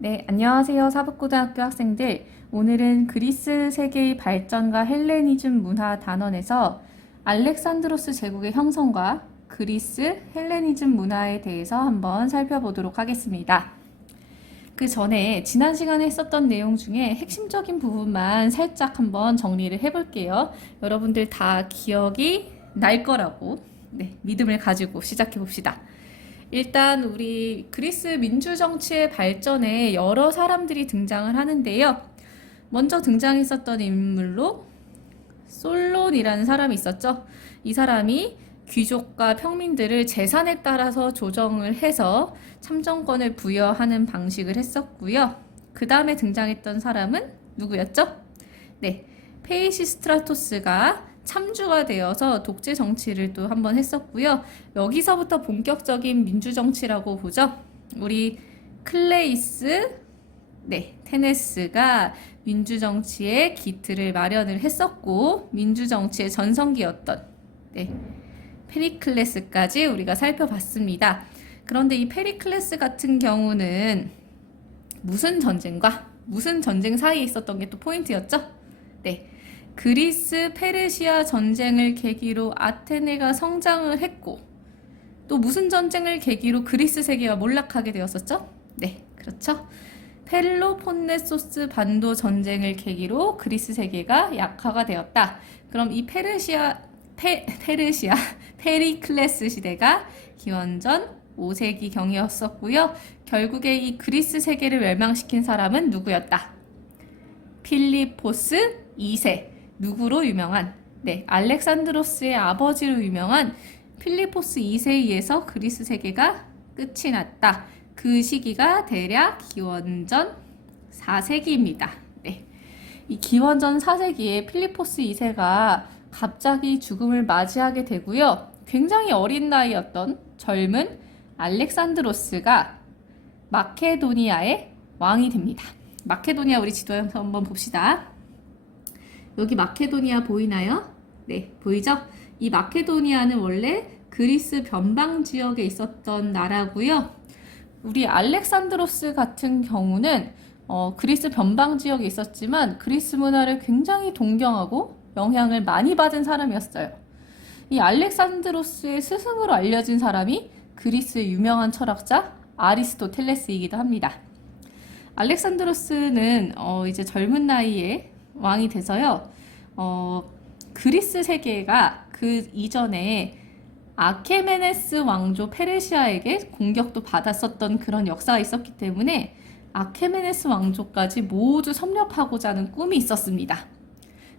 네, 안녕하세요. 사북고등학교 학생들. 오늘은 그리스 세계의 발전과 헬레니즘 문화 단원에서 알렉산드로스 제국의 형성과 그리스 헬레니즘 문화에 대해서 한번 살펴보도록 하겠습니다. 그 전에 지난 시간에 했었던 내용 중에 핵심적인 부분만 살짝 한번 정리를 해볼게요. 여러분들 다 기억이 날 거라고 믿음을 가지고 시작해 봅시다. 일단 우리 그리스 민주정치의 발전에 여러 사람들이 등장을 하는데요. 먼저 등장했었던 인물로 솔론이라는 사람이 있었죠. 이 사람이 귀족과 평민들을 재산에 따라서 조정을 해서 참정권을 부여하는 방식을 했었고요. 그 다음에 등장했던 사람은 누구였죠? 네, 페이시스트라토스가 참주가 되어서 독재 정치를 또 한번 했었고요. 여기서부터 본격적인 민주정치라고 보죠. 우리 클레이스, 테네스가 민주정치의 기틀을 마련을 했었고, 민주정치의 전성기였던, 페리클레스까지 우리가 살펴봤습니다. 그런데 이 페리클레스 같은 경우는 무슨 전쟁과 무슨 전쟁 사이에 있었던 게 또 포인트였죠? 그리스 페르시아 전쟁을 계기로 아테네가 성장을 했고, 또 무슨 전쟁을 계기로 그리스 세계가 몰락하게 되었었죠? 네, 그렇죠. 펠로폰네소스 반도 전쟁을 계기로 그리스 세계가 약화가 되었다. 그럼 이 페리클레스 시대가 기원전 5세기 경이었었고요. 결국에 이 그리스 세계를 멸망시킨 사람은 누구였다? 필리포스 2세. 누구로 유명한? 알렉산드로스의 아버지로 유명한 필리포스 2세에 의해서 그리스 세계가 끝이 났다. 그 시기가 대략 기원전 4세기입니다. 이 기원전 4세기에 필리포스 2세가 갑자기 죽음을 맞이하게 되고요. 굉장히 어린 나이였던 젊은 알렉산드로스가 마케도니아의 왕이 됩니다. 마케도니아 우리 지도에서 한번 봅시다. 여기 마케도니아 보이나요? 네, 보이죠? 이 마케도니아는 원래 그리스 변방 지역에 있었던 나라고요. 우리 알렉산드로스 같은 경우는 그리스 변방 지역에 있었지만 그리스 문화를 굉장히 동경하고 영향을 많이 받은 사람이었어요. 이 알렉산드로스의 스승으로 알려진 사람이 그리스의 유명한 철학자 아리스토텔레스이기도 합니다. 알렉산드로스는 이제 젊은 나이에 왕이 돼서요. 그리스 세계가 그 이전에 아케메네스 왕조 페르시아에게 공격도 받았었던 그런 역사가 있었기 때문에 아케메네스 왕조까지 모두 섭렵하고자 하는 꿈이 있었습니다.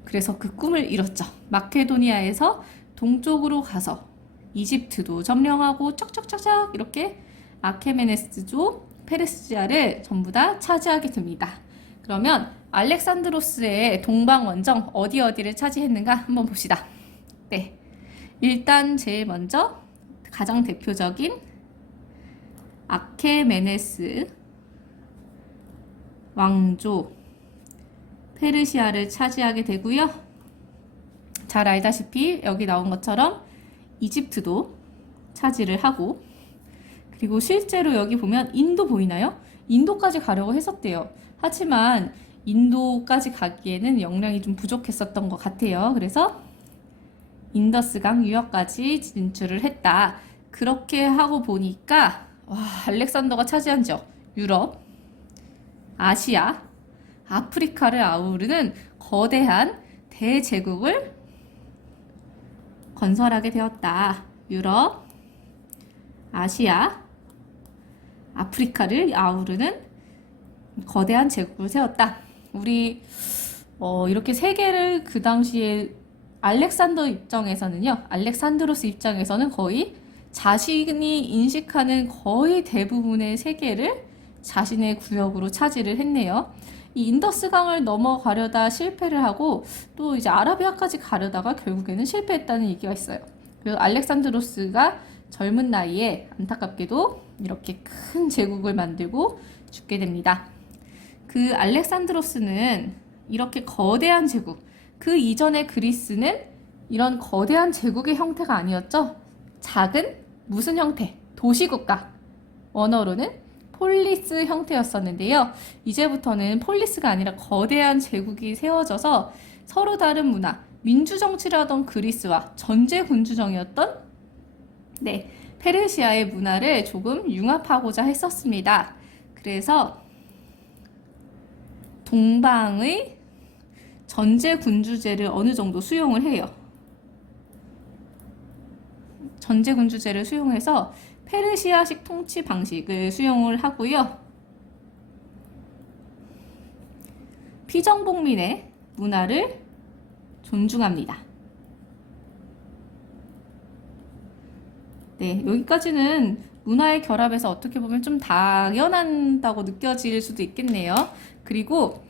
그래서 그 꿈을 이뤘죠. 마케도니아에서 동쪽으로 가서 이집트도 점령하고 쩍쩍쩍쩍 이렇게 아케메네스조 페르시아를 전부 다 차지하게 됩니다. 그러면 알렉산드로스의 동방 원정 어디를 차지했는가 한번 봅시다. 일단 제일 먼저 가장 대표적인 아케메네스 왕조 페르시아를 차지하게 되고요. 잘 알다시피 여기 나온 것처럼 이집트도 차지를 하고, 그리고 실제로 여기 보면 인도 보이나요? 인도까지 가려고 했었대요. 하지만 인도까지 가기에는 역량이 좀 부족했었던 것 같아요. 그래서 인더스강 유역까지 진출을 했다. 그렇게 하고 보니까 알렉산더가 차지한 지역 유럽, 아시아, 아프리카를 아우르는 거대한 대제국을 건설하게 되었다. 유럽, 아시아, 아프리카를 아우르는 거대한 제국을 세웠다. 우리 이렇게 세계를 그 당시에 알렉산드로스 입장에서는 거의 자신이 인식하는 거의 대부분의 세계를 자신의 구역으로 차지를 했네요. 이 인더스강을 넘어가려다 실패를 하고 또 이제 아라비아까지 가려다가 결국에는 실패했다는 얘기가 있어요. 그래서 알렉산드로스가 젊은 나이에 안타깝게도 이렇게 큰 제국을 만들고 죽게 됩니다. 그 알렉산드로스는 이렇게 거대한 제국, 그 이전의 그리스는 이런 거대한 제국의 형태가 아니었죠. 작은 무슨 형태? 도시국가. 원어로는 폴리스 형태였었는데요. 이제부터는 폴리스가 아니라 거대한 제국이 세워져서 서로 다른 문화, 민주정치를 하던 그리스와 전제군주정이었던 페르시아의 문화를 조금 융합하고자 했었습니다. 그래서 동방의 전제군주제를 어느 정도 수용을 해요. 전제군주제를 수용해서 페르시아식 통치 방식을 수용을 하고요. 피정복민의 문화를 존중합니다. 네, 여기까지는 문화의 결합에서 어떻게 보면 좀 당연하다고 느껴질 수도 있겠네요. 그리고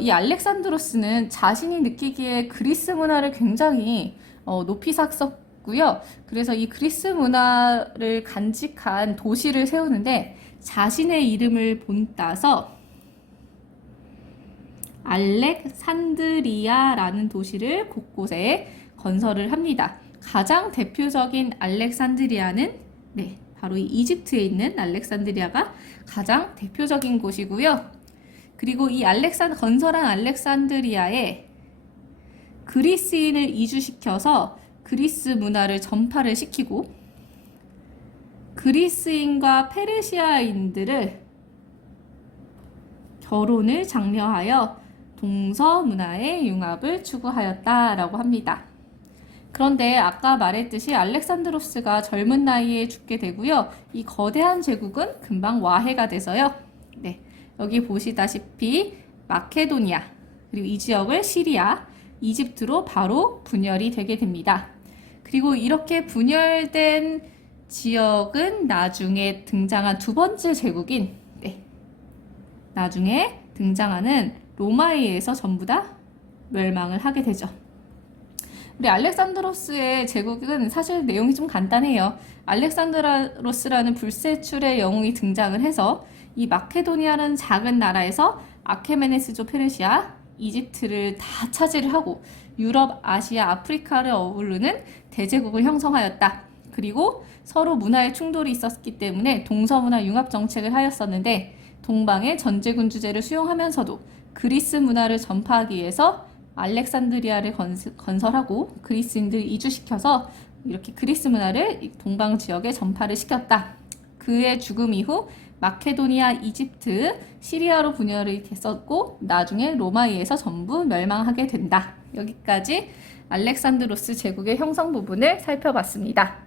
이 알렉산드로스는 자신이 느끼기에 그리스 문화를 굉장히 높이 샀었고요. 그래서 이 그리스 문화를 간직한 도시를 세우는데 자신의 이름을 본따서 알렉산드리아라는 도시를 곳곳에 건설을 합니다. 가장 대표적인 알렉산드리아는 바로 이 이집트에 있는 알렉산드리아가 가장 대표적인 곳이고요. 그리고 이 건설한 알렉산드리아에 그리스인을 이주시켜서 그리스 문화를 전파를 시키고 그리스인과 페르시아인들을 결혼을 장려하여 동서 문화의 융합을 추구하였다라고 합니다. 그런데 아까 말했듯이 알렉산드로스가 젊은 나이에 죽게 되고요. 이 거대한 제국은 금방 와해가 돼서요. 여기 보시다시피 마케도니아, 그리고 이 지역을 시리아, 이집트로 바로 분열이 되게 됩니다. 그리고 이렇게 분열된 지역은 나중에 등장한 두 번째 제국인 나중에 등장하는 로마에 의해서 전부 다 멸망을 하게 되죠. 우리 알렉산드로스의 제국은 사실 내용이 좀 간단해요. 알렉산드로스라는 불세출의 영웅이 등장을 해서 이 마케도니아라는 작은 나라에서 아케메네스조 페르시아, 이집트를 다 차지를 하고 유럽, 아시아, 아프리카를 어우르는 대제국을 형성하였다. 그리고 서로 문화의 충돌이 있었기 때문에 동서문화 융합 정책을 하였었는데 동방의 전제군주제를 수용하면서도 그리스 문화를 전파하기 위해서 알렉산드리아를 건설하고 그리스인들을 이주시켜서 이렇게 그리스 문화를 동방 지역에 전파를 시켰다. 그의 죽음 이후 마케도니아, 이집트, 시리아로 분열이 됐었고 나중에 로마에서 전부 멸망하게 된다. 여기까지 알렉산드로스 제국의 형성 부분을 살펴봤습니다.